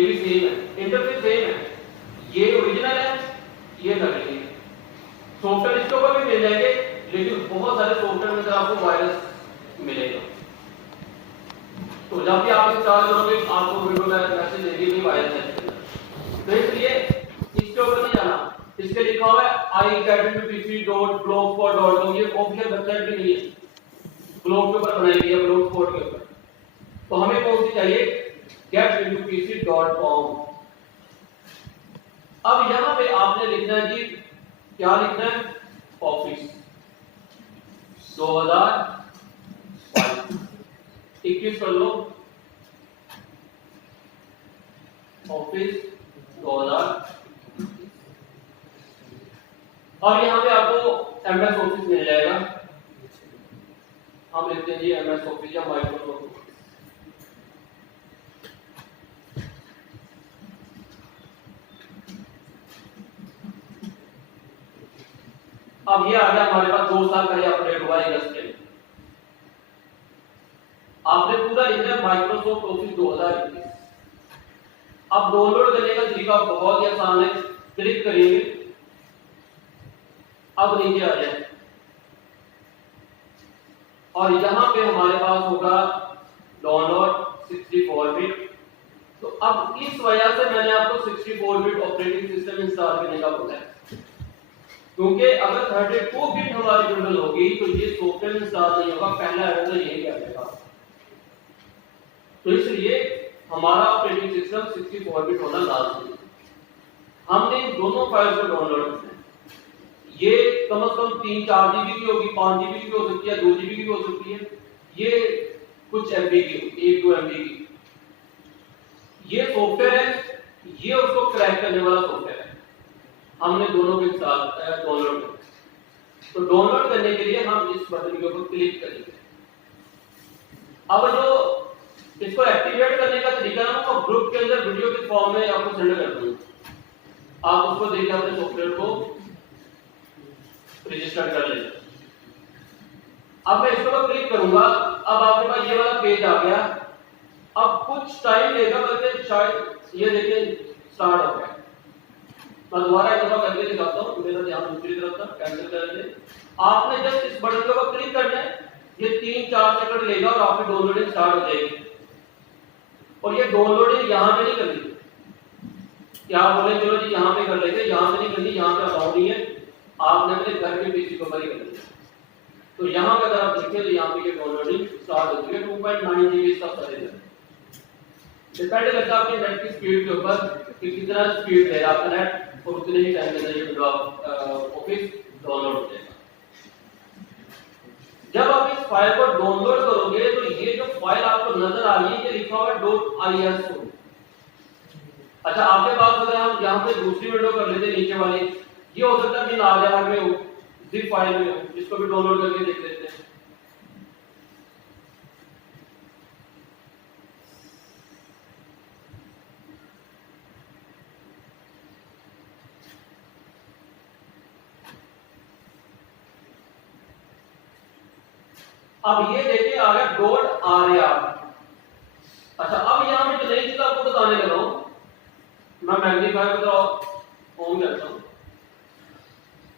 ये भी सेम है, इंटरफेस सेम है, ये ओरिजिनल है, ये नकली है। सॉफ्टवेयर इसके ऊपर भी मिल जाएंगे, लेकिन बहुत सारे सॉफ्टवेयर में आपको वायरस मिलेगा। तो जब भी आप इंस्टॉल करोगे आपको विंडो में मैसेज देगी कि वायरस है। तो इसलिए इसके ऊपर नहीं जाना, इसके लिखा हुआ है i.pc.blogspot.com, ये ऑफिशियल वेबसाइट भी नहीं है, ब्लॉग के ऊपर बनाई गई है, blogspot के ऊपर। तो हमें कौन सी चाहिए, get.pc.com। अब यहां पे आपने लिखना है जी, क्या लिखना है, ऑफिस 2021 कर लो, ऑफिस 2000। और यहाँ पे आपको MS ऑफिस मिल जाएगा, हम लिखते हैं जी MS ऑफिस या माइक्रोसॉफ्ट ऑफिस। अब ये आ गया हमारे पास, 2 साल का ये अपडेट हुआ है अगस्त में। आपने पूरा लिखना है माइक्रोसॉफ्ट ऑफिस 2021। अब डाउनलोड करने का तरीका बहुत ही आसान है, क्लिक करेंगे, अब नीचे आ जाए और यहां पे हमारे पास होगा डाउनलोड 64 बिट। तो अब इस वजह से मैंने आपको 64 बिट ऑपरेटिंग सिस्टम इंस्टॉल करने का बोला है, क्योंकि अगर 32 बिट हमारी विंडोज होगी तो ये सॉफ्टवेयर इंस्टॉल नहीं होगा, पहला एरर यही आएगा। तो इसलिए हमारा ऑपरेटिंग सिस्टम 64 बिट होना लाजमी है। हमने इन दोनों फाइल्स को डाउनलोड करना है, ये कम से कम 3-4 जीबी की होगी, 5 जीबी की हो सकती है, 2 जीबी की हो सकती है, ये कुछ MB की, 1-2 MB की। ये सॉफ्टवेयर है, ये उसको क्रैक करने वाला सॉफ्टवेयर है, हमने दोनों के साथ डाउनलोड करना। तो डाउनलोड करने के लिए हम इस बटन के ऊपर क्लिक करेंगे। अब जो इसको एक्टिवेट करने का तरीका है वो ग्रुप के अंदर वीडियो के फॉर्म में आपको सेंड कर दूंगा, आप उसको देखिए, अपने सॉफ्टवेयर को रजिस्टर कर लें। अब मैं इसको क्लिक करूंगा, अब आपके पास ये वाला पेज आ गया। अब कुछ टाइम लेगा, बल्कि शायद ये देखिए स्टार्ट हो गया। मैं दोबारा एक दफा करके दिखाता हूं, मेरा ध्यान दूसरी तरफ था, कैंसिल कर दें। आपने जस्ट इस बटन के ऊपर क्लिक करना है, ये 3-4 सेकंड लेगा और आपकी डाउनलोडिंग स्टार्ट हो जाएगी। और ये डाउनलोडिंग यहां पे नहीं करनी, क्या बोले चलो जी यहां पे कर लेंगे, यहां पे नहीं करनी, यहां पे अलाउ नहीं है, आपने अपने घर के पीसी के ऊपर ही करनी है। तो यहां पे अगर आप देखें तो यहां पे ये डाउनलोडिंग स्टार्ट हो चुकी है, 2.9 GB इसका साइज है। डिपेंड करता है आपके नेट की स्पीड के ऊपर कि कितना स्पीड है आपका नेट, और उतने ही टाइम के अंदर ये विंडो ऑफिस डाउनलोड हो जाएगा। जब आप इस फाइल को डाउनलोड करोगे तो ये जो फाइल आपको नजर आ रही है, ये लिखा हुआ है .is। अच्छा, आपके पास अगर हम यहाँ पे दूसरी विंडो कर लेते नीचे वाली, ये हो सकता है कि नाजायज में हो, जिप फाइल में हो, इसको भी डाउनलोड करके देख लेते हैं। अब ये देखिए आ गया .rar। अच्छा, अब यहां पे जो नई चीज आपको बताने लगा हूं, मैं मैग्नीफायर को ऑन करता हूं।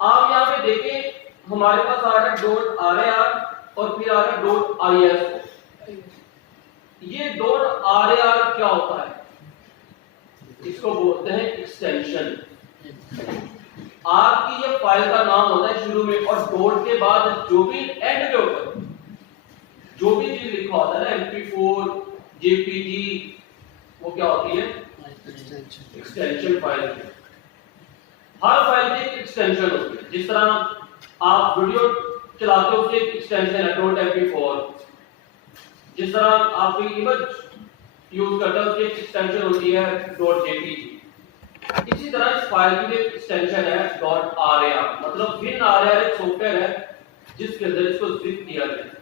आप यहां पे देखिए हमारे पास आ रहा है .rar और फिर आ रहा है .is। ये .rar क्या होता है, इसको बोलते हैं एक्सटेंशन। आपकी ये फाइल का नाम होता है शुरू में, और डॉट के बाद जो भी एंड के ऊपर जो भी चीज लिखा होता है ना, MP4, JPG, वो क्या होती है, एक्सटेंशन फाइल। हर फाइल की एक एक्सटेंशन होती है। जिस तरह आप वीडियो चलाते हो उसकी एक एक्सटेंशन है .mp4, जिस तरह आप कोई इमेज यूज करते हो उसकी एक एक्सटेंशन होती है .jpg। इसी तरह इस फाइल की एक एक्सटेंशन है .rar, मतलब WinRAR एक सॉफ्टवेयर है जिसके अंदर इसको जिप दिया गया है।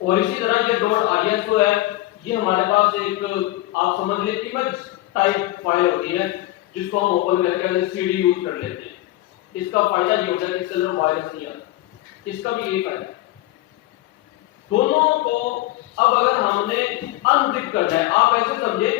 और इसी तरह ये .iso है, ये हमारे पास एक आप समझ लें इमेज टाइप फाइल होती है जिसको हम ओपन करके CD यूज कर लेते हैं। इसका फायदा ये होता है कि इसके अंदर वायरस नहीं आता, इसका भी यही फायदा। दोनों को अब अगर हमने अनजिप करना है, आप ऐसे समझे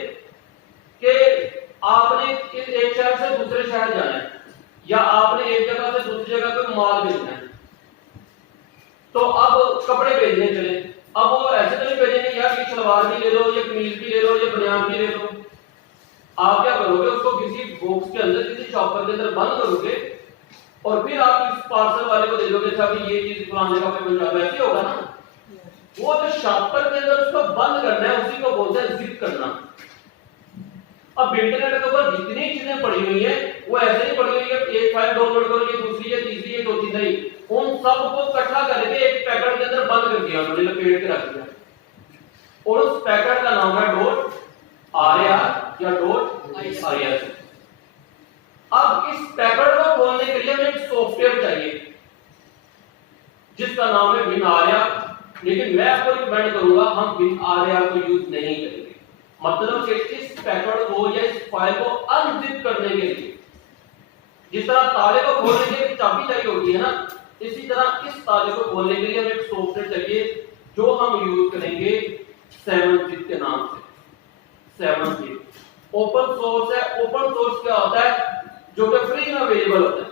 गारंटी दे दो। आप क्या करोगे, उसको किसी बॉक्स के अंदर, किसी शॉपर के अंदर बंद करोगे और फिर आप इस पार्सल वाले को दे दोगे, अच्छा भाई ये चीज फलाने का पे पंजाब, ऐसे होगा ना। वो जो शॉपर के अंदर उसको बंद करना है, उसी को बोलते हैं जिप करना। अब इंटरनेट के ऊपर जितनी चीजें पड़ी हुई है वो ऐसे ही पड़ी हुई है, एक फाइल डाउनलोड करो, ये दूसरी है, तीसरी है, चौथी नहीं, उन सबको इकट्ठा करके एक पैकेट के अंदर बंद कर दिया, उन्होंने लपेट के रख दिया, और उस पैकेट का नाम है डॉट आरआर या डॉट आईआर। अब इस पैकेट को खोलने के लिए हमें एक सॉफ्टवेयर चाहिए जिसका नाम है बिन आरआर, लेकिन मैं आपको रिकमेंड करूंगा हम बिन आरआर को यूज नहीं करेंगे। मतलब कि इस पैकेट को या इस फाइल को अनजिप करने के लिए, जिस तरह ताले को खोलने के लिए चाबी चाहिए होती है ना, इसी तरह इस ताले को खोलने के लिए हमें एक सॉफ्टवेयर चाहिए जो हम यूज करेंगे 7zip के नाम से। 7zip ओपन सोर्स है। ओपन सोर्स क्या होता है? जो कि फ्री में अवेलेबल होता है,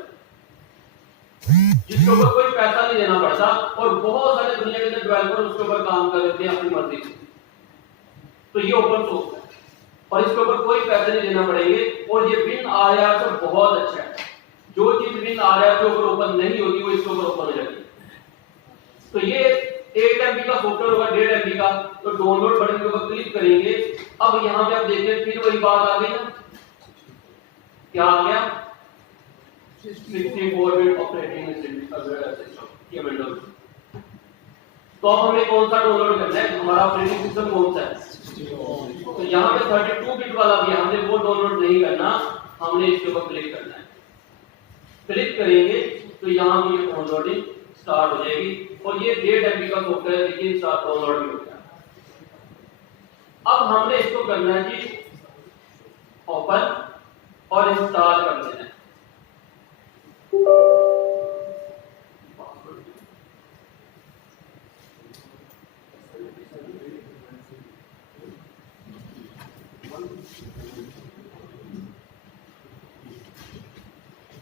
जिसके ऊपर कोई पैसा नहीं देना पड़ता, और बहुत सारे दुनिया के अंदर डेवलपर उसके ऊपर काम कर देते हैं अपनी मर्जी से। तो ये ओपन सोर्स है और इसके ऊपर कोई पैसे नहीं देना पड़ेंगे, और ये बिन आरआर से बहुत अच्छा है। जो चीज बिन आरआर के ऊपर ओपन नहीं होती वो इसके ऊपर ओपन हो जाती है। तो ये 8 MB का सॉफ्टवेयर होगा, 1.5 MB का, तो डाउनलोड बटन के ऊपर क्लिक करेंगे। अब यहाँ पे आप देखिए फिर वही बात आ गई ना, क्या आ गया? 64-bit ऑपरेटिंग सिस्टम, ये विंडोज। तो अब हमें कौन सा डाउनलोड करना है, हमारा ऑपरेटिंग सिस्टम कौन सा है? तो यहाँ पे 32 बिट वाला भी हमने वो डाउनलोड नहीं करना, हमने इसके ऊपर क्लिक करना है। क्लिक करेंगे तो यहाँ की डाउनलोडिंग स्टार्ट हो जाएगी, और ये 1.5 MB का सॉफ्टवेयर देखिए स्टार्ट डाउनलोड भी हो गया। अब हमने इसको करना है जी ओपन और इंस्टॉल कर देना है।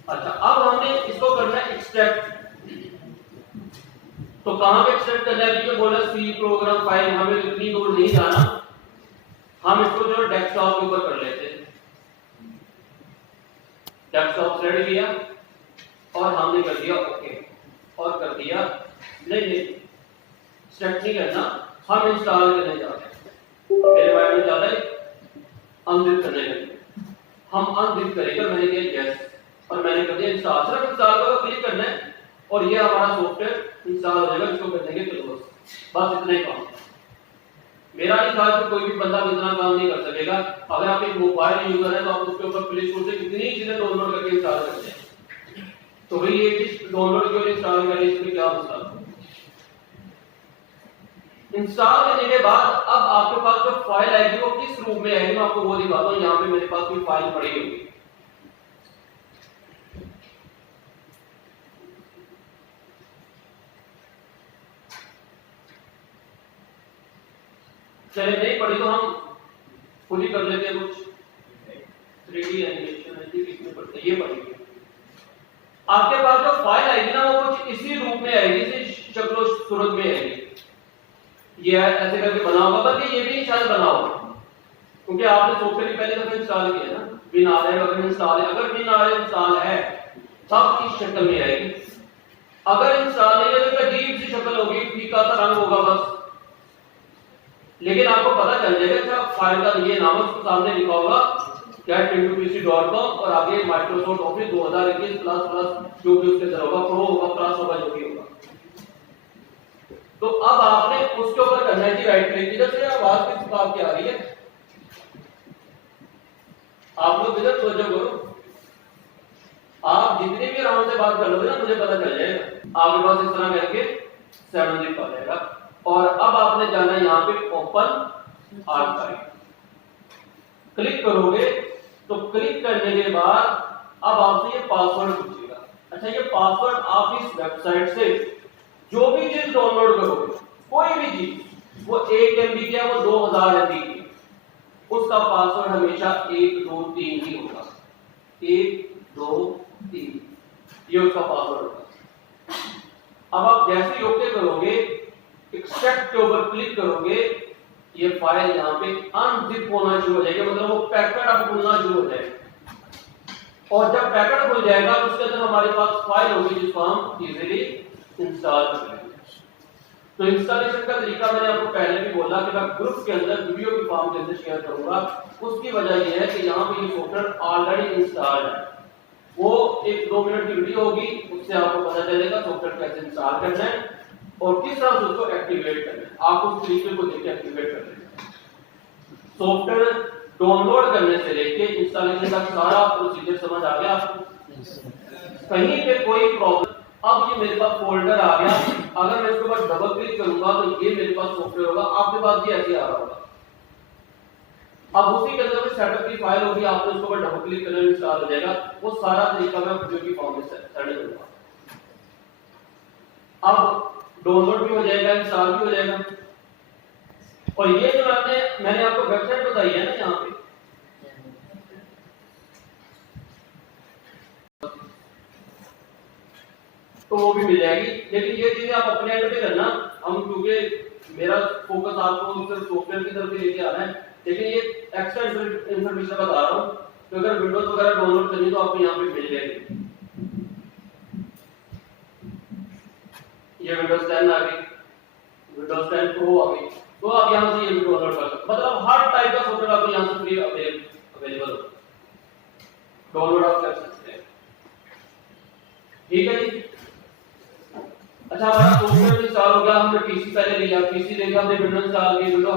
अच्छा, अब हमने इसको करना है एक्सट्रैक्ट। तो कहां पे एक्सट्रैक्ट करना है? ये बोला सी प्रोग्राम फाइल, हमें इतनी दूर नहीं जाना, हम इसको जो डेस्कटॉप के ऊपर कर लेते हैं। डेस्कटॉप सेलेक्ट किया और हमने कर दिया ओके, और कर दिया नहीं सेलेक्ट नहीं करना, हम इंस्टॉल करने जा रहे हैं। मेरे माइंड में ज्यादा है अनजिप करने लगे, हम अनजिप करेंगे। मैंने किया यस और मैंने कर दिया इंस्टॉल। सिर्फ इंस्टॉल को क्लिक करना है और ये हमारा सॉफ्टवेयर इंस्टॉल हो जाएगा। इसको कर देंगे क्लोज, बस इतना ही काम। मेरा नहीं था कि कोई भी बंदा इतना काम नहीं कर सकेगा। अगर आप एक मोबाइल यूजर है तो आप उसके ऊपर प्ले स्टोर से कितनी चीजें डाउनलोड करके इंस्टॉल करते हैं। तो भाई ये चीज डाउनलोड क्यों इंस्टॉल करें, इसमें क्या मसला? इंस्टॉल करने के बाद अब आपके पास जो फाइल आएगी वो किस रूप में आएगी, मैं आपको वो दिखाता हूँ। यहाँ पे मेरे पास कोई फाइल पड़ी होगी, चले नहीं पड़ी तो हम खुद ही कर लेते हैं कुछ 3D एनिमेशन है, किसमें पड़ता है? ये पड़ी। आपके पास जो फाइल आएगी ना वो कुछ इसी रूप में आएगी, इसी शक्ल सूरत में आएगी। ये ऐसे करके बना होगा, बल्कि ये भी शायद बना होगा क्योंकि आपने सॉफ्टवेयर पहले दफा इंस्टॉल किया ना। बिन आरआर अगर इंस्टॉल है, अगर बिन आरआर इंस्टॉल है तब इस शक्ल में आएगी। अगर इंस्टॉल नहीं है तो अजीब सी शक्ल होगी, फीका सा रंग होगा बस। लेकिन आपको पता चल जाएगा अच्छा फाइल का ये नाम है, उसके सामने लिखा होगा get.pc.com और आगे माइक्रोसॉफ्ट ऑफिस 2021 प्लस प्लस जो भी उसके अंदर होगा, प्रो होगा, प्लस होगा, जो भी होगा। तो अब आपने उसके ऊपर करना है कि राइट क्लिक। इधर से आवाज किस बात की आ रही है? आप लोग इधर सोचो करो, आप जितने भी राउंड से बात कर लोगे ना मुझे पता चल जाएगा। आपके पास इस तरह करके 7zip आ जाएगा। और अब आपने जाना है यहाँ पे ओपन आर्काइव, क्लिक करोगे तो क्लिक करने के बाद अब आपसे ये पासवर्ड पूछेगा। अच्छा, ये पासवर्ड आप इस वेबसाइट से जो भी चीज डाउनलोड करोगे, कोई भी चीज, वो 1 MB की है, वो 2000 MB की, उसका पासवर्ड हमेशा 1 2 3 ही होगा। 1 2 3 ये उसका पासवर्ड होगा। अब आप जैसे ही ओके करोगे, एक्सट्रैक्ट के ऊपर क्लिक करोगे ये फाइल यहाँ पे अनजिप होना शुरू हो जाएगी, मतलब वो पैकेट अब खुलना शुरू हो जाएगा। और जब पैकेट खुल जाएगा तो उसके अंदर हमारे पास फाइल होगी जिसको हम इजीली इंस्टॉल कर लेंगे। तो इंस्टॉलेशन का तरीका मैंने आपको पहले भी बोला कि मैं ग्रुप के अंदर वीडियो के फॉर्म के अंदर शेयर करूंगा। उसकी वजह यह है कि यहाँ पे ये सॉफ्टवेयर ऑलरेडी इंस्टॉल्ड है। वो 1-2 मिनट की वीडियो होगी, उससे आपको पता चलेगा सॉफ्टवेयर कैसे इंस्टॉल करना है और किस तरह से उसको एक्टिवेट करना है। आप उस तरीके को देख के एक्टिवेट कर लेंगे। सॉफ्टवेयर डाउनलोड करने से लेके इंस्टॉलेशन का सारा प्रोसीजर समझ आ गया आपको? कहीं पे कोई प्रॉब्लम? अब ये मेरे पास फोल्डर आ गया, अगर मैं इसके ऊपर डबल क्लिक करूंगा तो ये मेरे पास सॉफ्टवेयर होगा, आपके पास भी ऐसे आ रहा होगा। अब उसी के अंदर सेटअप की फाइल होगी, आपने उसके ऊपर डबल क्लिक करना इंस्टॉल हो जाएगा। वो सारा तरीका मैं वीडियो की फॉर्म में सेट करूंगा। अब डाउनलोड भी हो जाएगा, इंस्टॉल भी हो जाएगा। और ये जो मैंने आपको वेबसाइट बताई है ना यहाँ पे, तो वो भी मिल जाएगी। लेकिन ये चीजें आप अपने एंड पे करना, हम क्योंकि मेरा फोकस आपको सिर्फ सॉफ्टवेयर की तरफ ही लेके आना है, लेकिन ये एक्स्ट्रा इंफॉर्मेशन बता रहा हूँ। तो अगर विंडोज वगैरह डाउनलोड करनी तो आपको यहाँ पे मिल जाएगी। ये विंडोज 10 आ गई, विंडोज 10 प्रो आ गई, तो आप यहाँ से ये भी डाउनलोड कर सकते। मतलब हर टाइप का सॉफ्टवेयर आपको यहाँ से फ्री अवेलेबल हो, डाउनलोड आप कर सकते हैं। ठीक है जी। अच्छा, हमारा सॉफ्टवेयर इंस्टॉल हो गया, हमने पीसी पहले लिया, पीसी देखा, हमने विंडोज इंस्टॉल की, विंडोज